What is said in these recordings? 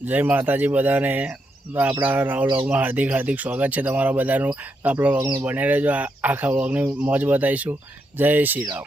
જય માતાજી બધાને। તો આપણા વ્લોગમાં હાર્દિક હાર્દિક સ્વાગત છે તમારા બધાનું। આપણા વ્લોગમાં બને રહેજો, આખા વ્લોગની મોજ બતાવીશું। જય શ્રી રામ।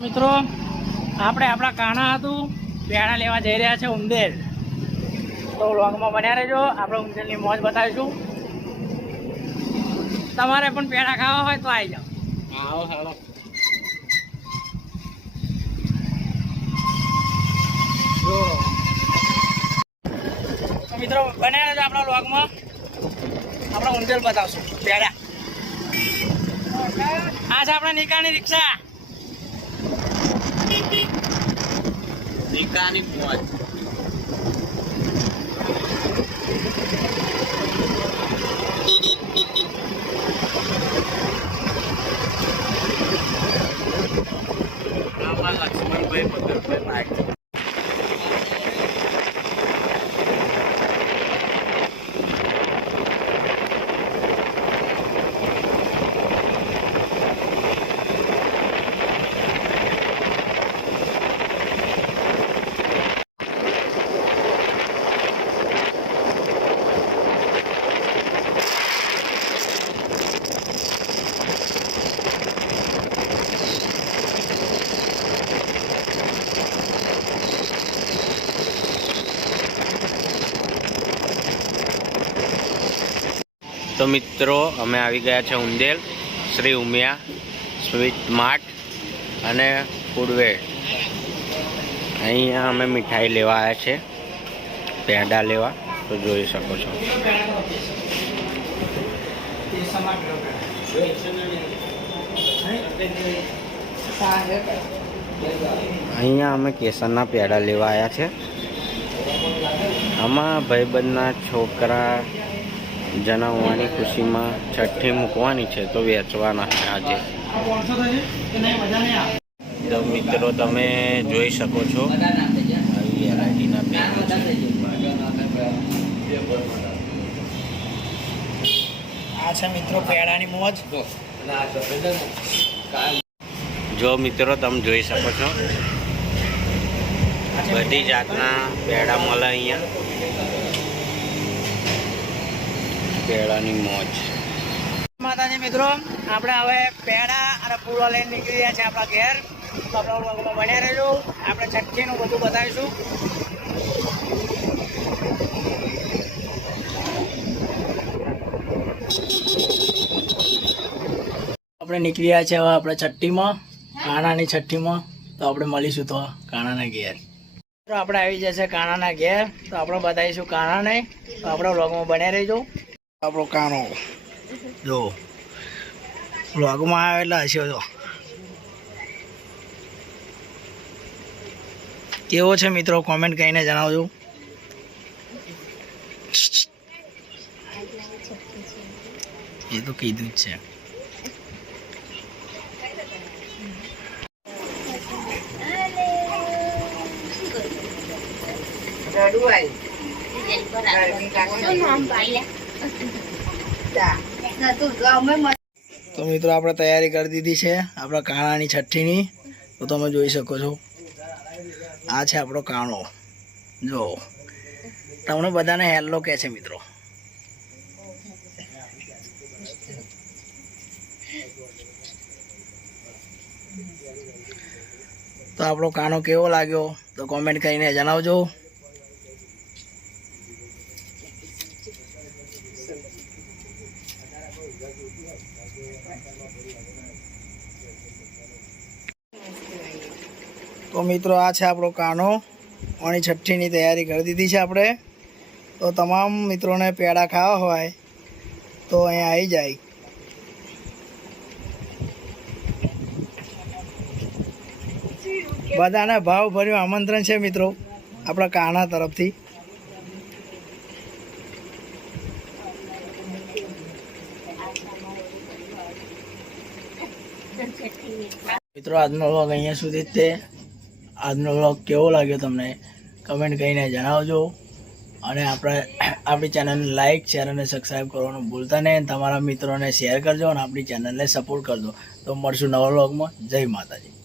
મિત્રો આપણે આપણા કાના હતું પેડા લેવા જઈ રહ્યા છે ઉંદેર। તો વ્લોગમાં બન્યા રહેજો, આપણે ઉંદેરની મોજ બતાવીશું। તમારે પણ પેડા ખાવા હોય તો આવી જાઓ। આવો હાલો। તો મિત્રો બન્યા રહેજો આપણા વ્લોગમાં, આપણે ઉંદેર બતાવશું પેડા। આ છે આપણે નિકાની રિક્ષા, નિકાની મોજ। આમાં લક્ષ્મણભાઈ ભગતભાઈ નાયક। તો મિત્રો અમે આવી ગયા છે ઉંદેલ શ્રી ઉમિયા સ્વીટ માર્ટ અને ફૂડવેર। અહીંયા અમે મીઠાઈ લેવા આવ્યા છે, પેડા લેવા। તો જોઈ શકો છો અહીંયા અમે કેસરના પેડા લેવા આવ્યા છે। આમાં ભાઈબંધના છોકરા જણાવવાની ખુશીમાં છઠ્ઠી મૂકવાની છે, તો વેચવાના છે આજે। તો મિત્રો તમે જોઈ શકો છો આવી વેરાયટીના પેડા છે। આ છે મિત્રો પેડાની મોજ। જો મિત્રો તમે જોઈ શકો છો બધી જાતના પેડા મળે અહીંયા। પેડાની મોજ। માતાજી મિત્રો આપણે હવે પેડા અને પૂરો લઈને નીકળી રહ્યા છે આપણા ઘેર। તો આપણા વ્લોગમાં બન્યા રહેજો, આપણે છઠ્ઠીનું બધું બતાવીશું। આપણે નીકળી રહ્યા છે હવે આપણે છઠ્ઠીમાં, કાનાની છઠ્ઠીમાં। તો આપણે મળીશું તો કાનાના ઘેર। તો આપણે આવી જશે કાનાના ઘેર, તો આપણે બતાવીશું કાનાને। તો આપણા વ્લોગમાં બન્યા રહેજો। આપણો કાનો જો વ્લોગમાં આવે એટલે હસ્યો જો કેવો છે મિત્રો, કોમેન્ટ કરીને જણાવજો। એ તો કીધું જ છે। તો મિત્રો આપણે તૈયારી કરી દીધી છે આપણા કાણાની છઠ્ઠીની। તો તમે જોઈ શકો છો આ છે આપણો કાણો। જો તમને બધાને હેલ્લો કહે છે મિત્રો। તો આપણો કાનો કેવો લાગ્યો તો કોમેન્ટ કરીને જણાવજો। તો મિત્રો આ છે આપણો કાનો, આની છઠ્ઠીની તૈયારી કરી દીધી છે આપણે। તો તમામ મિત્રોને પેડા ખાવા હોય તો અહીંયા આવી જાય. બધાને ભાવ ભર્યું આમંત્રણ છે મિત્રો આપણા કાના તરફથી. મિત્રો આજનો વ્લોગ અહીંયા સુધી જ તે. આજનો વ્લોગ કેવો લાગ્યો તમને કમેન્ટ કરીને જણાવજો. અને આપણી ચેનલને લાઇક શેર અને સબસ્ક્રાઈબ કરવાનું ભૂલતા નહીં. તમારા મિત્રોને શેર કરજો અને આપણી ચેનલને સપોર્ટ કરજો. તો મળશું નવા વ્લોગમાં. જય માતાજી.